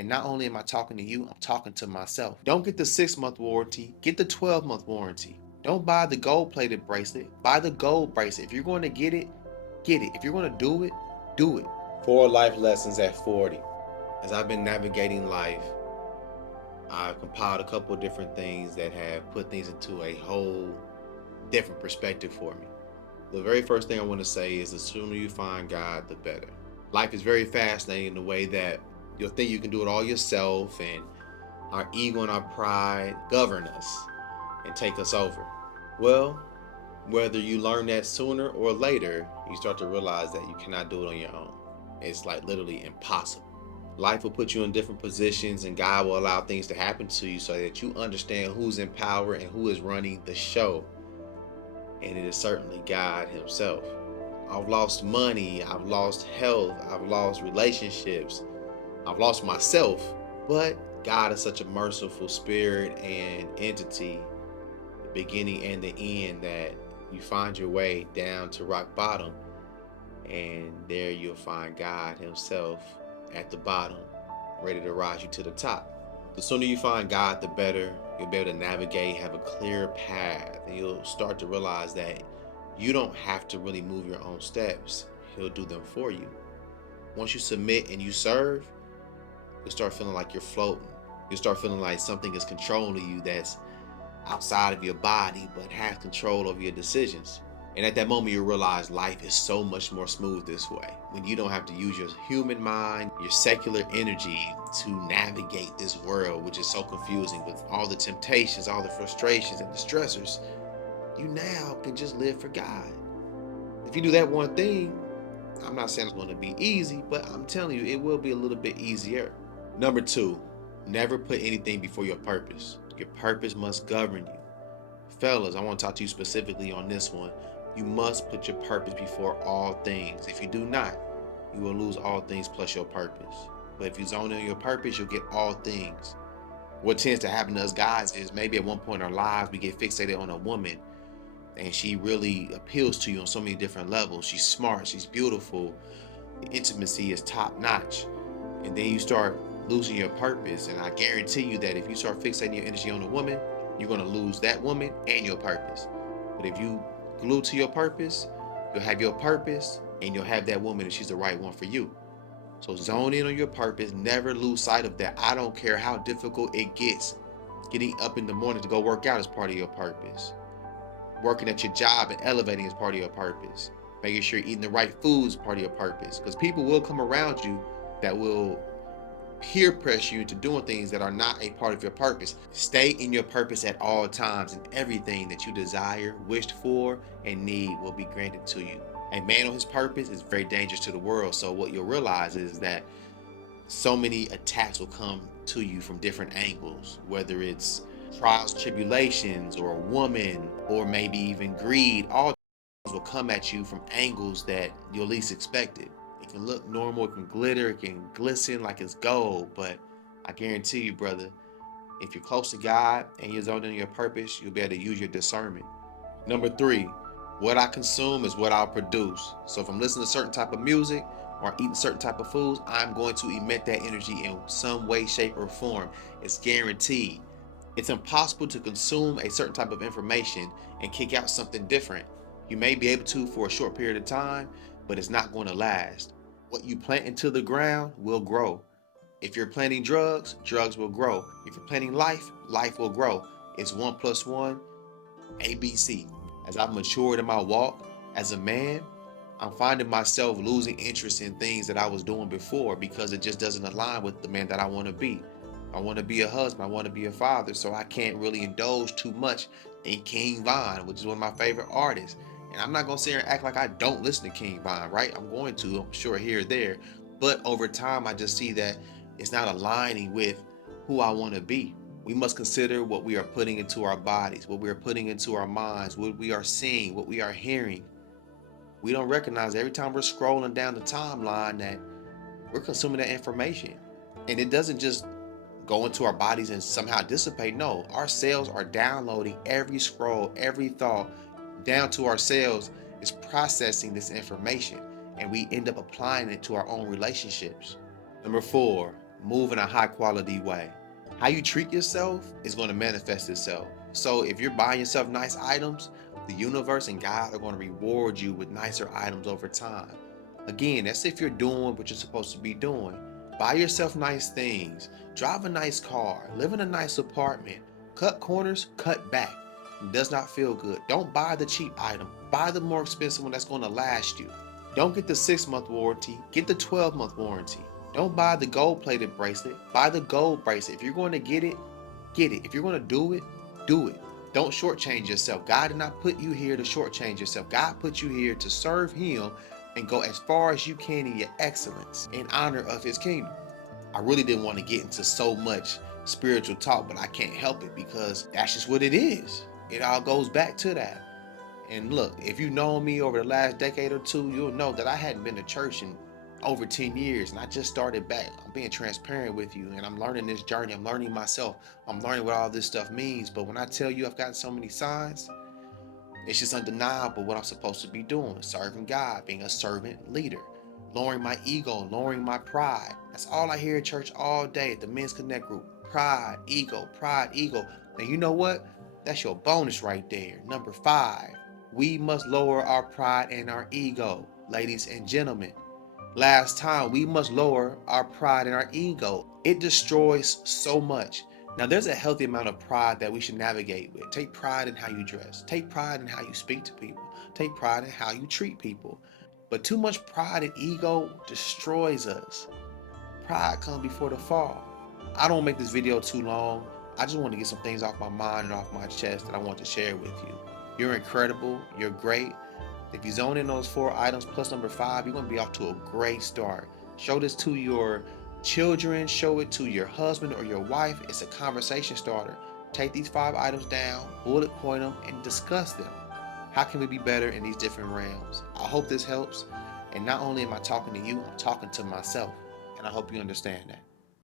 And not only am I talking to you, I'm talking to myself. Don't get the 6-month warranty, get the 12-month warranty. Don't buy the gold-plated bracelet, buy the gold bracelet. If you're going to get it, get it. If you're going to do it, do it. 4 life lessons at 40. As I've been navigating life, I've compiled a couple of different things that have put things into a whole different perspective for me. The very first thing I want to say is the sooner you find God, the better. Life is very fascinating in the way that you'll think you can do it all yourself, and our ego and our pride govern us and take us over. Well, whether you learn that sooner or later, you start to realize that you cannot do it on your own. It's like literally impossible. Life will put you in different positions, and God will allow things to happen to you so that you understand who's in power and who is running the show. And it is certainly God Himself. I've lost money, I've lost health, I've lost relationships, I've lost myself. But God is such a merciful spirit and entity, the beginning and the end, that you find your way down to rock bottom, and there you'll find God Himself at the bottom, ready to rise you to the top. The sooner you find God, the better. You'll be able to navigate, have a clear path, and you'll start to realize that you don't have to really move your own steps. He'll do them for you. Once you submit and you serve, you'll start feeling like you're floating. You'll start feeling like something is controlling you that's outside of your body but has control over your decisions. And at that moment, you realize life is so much more smooth this way. When you don't have to use your human mind, your secular energy to navigate this world, which is so confusing with all the temptations, all the frustrations and the stressors, you now can just live for God. If you do that one thing, I'm not saying it's going to be easy, but I'm telling you, it will be a little bit easier. Number 2, never put anything before your purpose. Your purpose must govern you. Fellas, I want to talk to you specifically on this one. You must put your purpose before all things. If you do not, you will lose all things plus your purpose. But if you zone in on your purpose, you'll get all things. What tends to happen to us guys is maybe at one point in our lives, we get fixated on a woman, and she really appeals to you on so many different levels. She's smart, she's beautiful, the intimacy is top notch. And then you start losing your purpose. And I guarantee you that if you start fixating your energy on a woman, you're going to lose that woman and your purpose. But if you glue to your purpose, you'll have your purpose and you'll have that woman, and she's the right one for you. So zone in on your purpose. Never lose sight of that. I don't care how difficult it gets. Getting up in the morning to go work out is part of your purpose. Working at your job and elevating is part of your purpose. Making sure you're eating the right foods is part of your purpose. Because people will come around you that will peer pressure you into doing things that are not a part of your purpose. Stay in your purpose at all times, and everything that you desire, wished for, and need will be granted to you. A man on his purpose is very dangerous to the world. So what you'll realize is that so many attacks will come to you from different angles, whether it's trials, tribulations, or a woman, or maybe even greed. All will come at you from angles that you'll least expect it. It can look normal, it can glitter, it can glisten like it's gold, but I guarantee you, brother, if you're close to God and you're zoned in your purpose, you'll be able to use your discernment. Number 3, what I consume is what I'll produce. So if I'm listening to certain type of music or eating certain type of foods, I'm going to emit that energy in some way, shape, or form. It's guaranteed. It's impossible to consume a certain type of information and kick out something different. You may be able to for a short period of time, but it's not going to last. What you plant into the ground will grow. If you're planting drugs, drugs will grow. If you're planting life, life will grow. It's 1 plus 1, ABC. As I've matured in my walk as a man, I'm finding myself losing interest in things that I was doing before because it just doesn't align with the man that I want to be. I want to be a husband, I want to be a father, so I can't really indulge too much in King Von, which is one of my favorite artists. And I'm not going to sit here and act like I don't listen to King Von, right? I'm going to, I'm sure, here or there. But over time, I just see that it's not aligning with who I want to be. We must consider what we are putting into our bodies, what we are putting into our minds, what we are seeing, what we are hearing. We don't recognize every time we're scrolling down the timeline that we're consuming that information. And it doesn't just go into our bodies and somehow dissipate. No, our cells are downloading every scroll, every thought down to our cells is processing this information, and we end up applying it to our own relationships. Number 4, Move in a high quality way. How you treat yourself is going to manifest itself. So if you're buying yourself nice items, the universe and God are going to reward you with nicer items over time. Again, that's if you're doing what you're supposed to be doing. Buy yourself nice things, drive a nice car, live in a nice apartment, cut corners, cut back. It does not feel good. Don't buy the cheap item. Buy the more expensive one that's going to last you. Don't get the 6-month warranty, get the 12-month warranty. Don't buy the gold-plated bracelet, buy the gold bracelet. If you're going to get it, get it. If you're going to do it, do it. Don't shortchange yourself. God did not put you here to shortchange yourself. God put you here to serve Him and go as far as you can in your excellence in honor of His kingdom. I really didn't want to get into so much spiritual talk, but I can't help it because that's just what it is. It all goes back to that. And look, if you know me over the last decade or two, you'll know that I hadn't been to church in over 10 years and I just started back. I'm being transparent with you and I'm learning this journey. I'm learning myself. I'm learning what all this stuff means. But when I tell you I've gotten so many signs, it's just undeniable what I'm supposed to be doing. Serving God, being a servant leader, lowering my ego, lowering my pride. That's all I hear at church all day at the Men's Connect group. Pride, ego, pride, ego. And you know what? That's your bonus right there. Number 5. We must lower our pride and our ego, ladies and gentlemen. Last time, we must lower our pride and our ego. It destroys so much. Now, there's a healthy amount of pride that we should navigate with. Take pride in how you dress. Take pride in how you speak to people. Take pride in how you treat people. But too much pride and ego destroys us. Pride comes before the fall. I don't make this video too long. I just want to get some things off my mind and off my chest that I want to share with you. You're incredible. You're great. If you zone in those 4 items plus number 5, you're going to be off to a great start. Show this to your children. Show it to your husband or your wife. It's a conversation starter. Take these 5 items down, bullet point them, and discuss them. How can we be better in these different realms? I hope this helps. And not only am I talking to you, I'm talking to myself. And I hope you understand that.